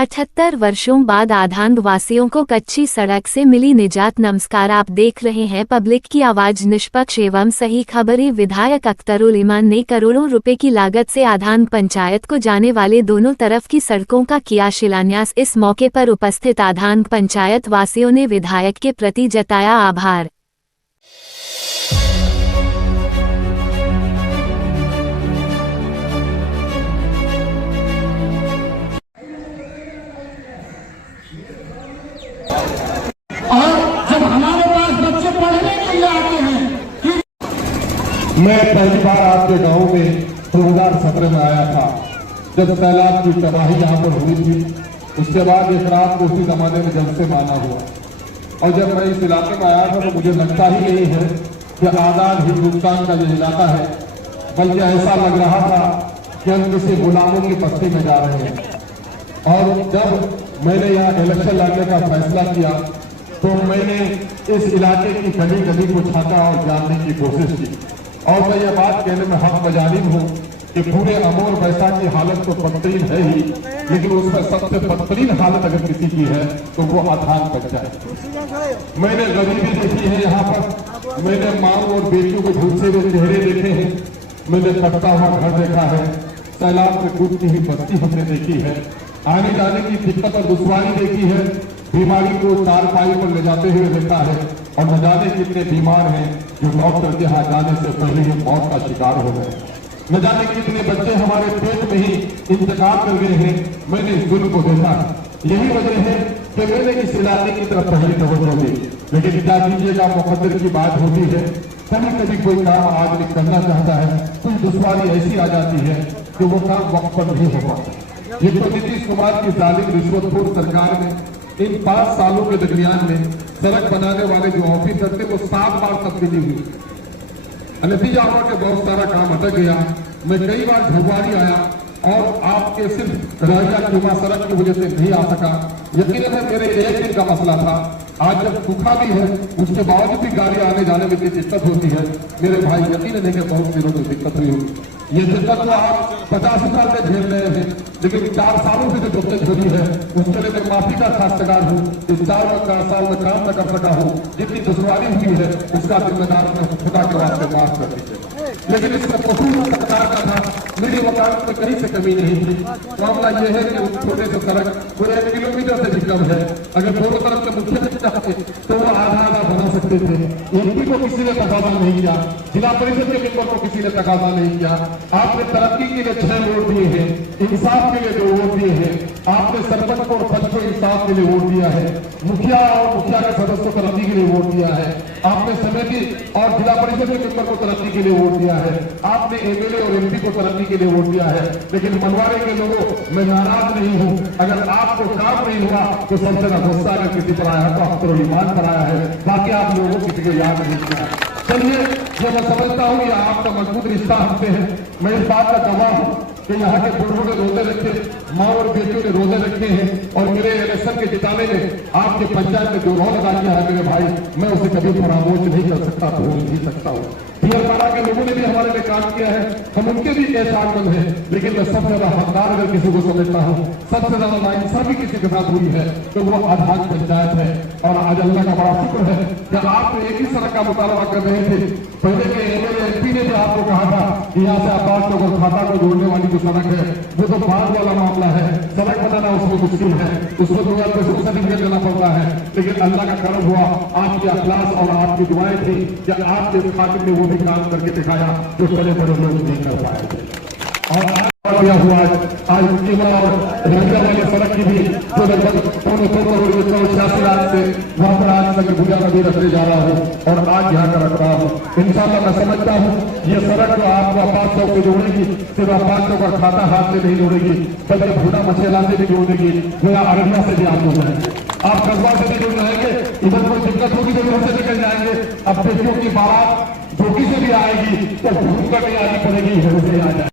78 वर्षों बाद आधांग वासियों को कच्ची सड़क से मिली निजात। नमस्कार, आप देख रहे हैं पब्लिक की आवाज, निष्पक्ष एवं सही खबरें। विधायक अख्तरुल इमान ने करोड़ों रुपए की लागत से आधांग पंचायत को जाने वाले दोनों तरफ की सड़कों का किया शिलान्यास। इस मौके पर उपस्थित आधांग पंचायत वासियों ने विधायक के प्रति जताया आभार। और जब हमारे पास बच्चे पढ़ने के लिए आते हैं। मैं पहली बार आपके गांव में 2017 में आया था, जब सैलाब की तबाही यहाँ पर हुई थी। उसके बाद एक रात को उसी जमाने में जल से माना हुआ, और जब मैं इस इलाके में आया था तो मुझे लगता ही नहीं है कि आजाद हिंदुस्तान का जो इलाका है, बल्कि ऐसा लग रहा था कि हम किसी गुलामों की बस्ती में जा रहे हैं। और जब मैंने यहाँ इलेक्शन लड़ने का फैसला किया तो मैंने इस इलाके की गली गली को छाटा और जानने की कोशिश की। और मैं ये बात कहने में हक बजानिब हूँ कि पूरे अमोर वैसा की हालत तो बदतरीन है ही, लेकिन उसमें सबसे बदतरीन हालत अगर किसी की है तो वो आधांग पंचायत। मैंने गरीबी देखी है यहाँ पर, मैंने माँ और बेटियों को झूठे हुए चेहरे देखे हैं, मैंने कटता हुआ घर देखा है, सैलाब से कूदती हुई बस्ती हमने देखी है, आने जाने की दिक्कत और दुश्वारी देखी है, बीमारी को चारपाई पर ले जाते हुए देखा है, और न जाने कितने बीमार हैं जो डॉक्टर के यहाँ जाने से पहले ही मौत का शिकार हो गए। न जाने कितने बच्चे हमारे पेट में ही इंतकाल कर गए हैं। मैंने इस जुल्म को देखा है। यही वजह है कि मैंने इस इलाके की तरफ पहली तवज्जो दी। लेकिन क्या कीजिएगा, मुकद्दर की बात होती है, कभी कभी कोई काम आदमी करना चाहता है, कुछ दुश्वारी ऐसी आ जाती है कि वो काम वक्त पर नहीं हो पाता। ये तो नीतीश कुमार की जालिम रिश्वतखोर सरकार ने इन 5 सालों के दरमियान में सड़क बनाने वाले जो ऑफिसर थे वो 7 बार तब्दीली हुई। नतीजा हुआ कि बहुत सारा काम अटक गया। मैं कई बार झुगवारी आया और आपके सिर्फ रहिया जुमा सड़क की वजह से नहीं आ सका। यकीनन है मेरे एक दिन का मसला था। आज जब सूखा भी है उसके बावजूद भी गाड़ी आने जाने में दिक्कत होती है। मेरे भाई यकीनन है कि बहुत दिनों में दिक्कत हुई होगी। ये दिक्कत तो आप 50 साल में झेल रहे हैं, लेकिन 4 सालों से जो दिक्कत हो रही है उसके लिए मैं माफी का खासगार हूँ। इस 4 साल में काम न कर सका हूँ, जितनी दुश्वारी हुई है उसका जिम्मेदार मैं खुदा के वास्ते माफ कर दीजिए। लेकिन इसका कसूर सरकार का था, मेरी वकालत में कहीं से कमी नहीं थी। मामला यह है कि छोटे से सड़क पूरे 1 किलोमीटर से भी कम है। अगर दोनों तरफ से मुख्य चाहते तो वो आधा बना सकते थे। एमपी को किसी ने तकाजा नहीं किया, जिला परिषद के मेंबर को किसी ने तकाजा नहीं किया। आपने तरक्की के लिए 6 वोट दिए हैं, इंसाफ के लिए 2 वोट दिए हैं, आपने सरपंच को और पंच को इंसाफ के लिए वोट दिया है, मुखिया और मुखिया के सदस्य को तरक्की के लिए वोट दिया है, आपने समिति और जिला परिषद के मेंबर को तरक्की के लिए वोट दिया है, आपने एमएलए और एमपी को तरक्की के लिए वोट दिया है। लेकिन मनवाड़े के लोगों, मैं नाराज नहीं हूं। अगर आपको काम नहीं हुआ तो सबसे ज्यादा गुस्सा अगर किसी पर आया तो अख्तरुल इमान पर आया है, बाकी आप लोगों को किसी को याद नहीं किया। चलिए, ये मैं समझता हूँ ये आपका मजबूत रिश्ता हमसे है। मैं इस बात का गवाह हूँ कि यहाँ के बुजुर्गों ने रोजे रखे, माँ और बेटियों ने रोजे रखे हैं, और मेरे इलेक्शन के जिताने में आपके पंचायत में जो रौन लगा दिया है मेरे भाई, मैं उसे कभी फरामोश नहीं कर सकता, भूल नहीं सकता हूँ। पियरपाड़ा के लोगों ने भी हमारे लिए काम किया है, हम उनके भी एहसानमंद हैं। लेकिन मैं सबसे ज्यादा हकदार अगर किसी को समझता हूँ, सबसे ज्यादा नाइंसाफी किसी के साथ हुई है तो वो आधांग पंचायत है। और आज अल्लाह का बड़ा शुक्र है कि आप एक ही सड़क का मुतालबा कर रहे थे। पहले के एमएलए एमपी ने भी आपको कहा था कि यहाँ से आपात चौक और खाता को जोड़ने वाली जो सड़क है वो तो बाद वाला मामला है, सड़क बनाना उसमें मुश्किल है, उसमें 2000 सर्टिफिकेट देना पड़ता है। लेकिन अल्लाह का करम हुआ, आपकी अखलास और आपकी दुआएं थी कि आपके खातिर में वो भी काम करके दिखाया जो बड़े बड़े लोग नहीं कर पाए थे। और हुआ आज कीमा और रंगा वाली सड़क की भी जो लगभग 86 लाख से वहां पर आज तक भूजा नदी रखने जा रहा हूँ और आज यहाँ का रख रहा हूँ। इंशाल्लाह मैं समझता हूँ ये सड़क जो आपको आपात चौक से जोड़ेगी, सिर्फ आपात चौक का खाता हाथ से नहीं जोड़ेगी, बल्कि भूना मछेला से भी जोड़ेगी, मेरा अररिया से भी आप जुड़ जाएंगे, आप कस्बा से भी जुड़ जाएंगे। इधर कोई दिक्कत होगी तो इधर से निकल जाएंगे। अब बेटियों की बारात जोगी से भी आएगी तो भूख का तैयारी पड़ेगी, इधर से आ जाए।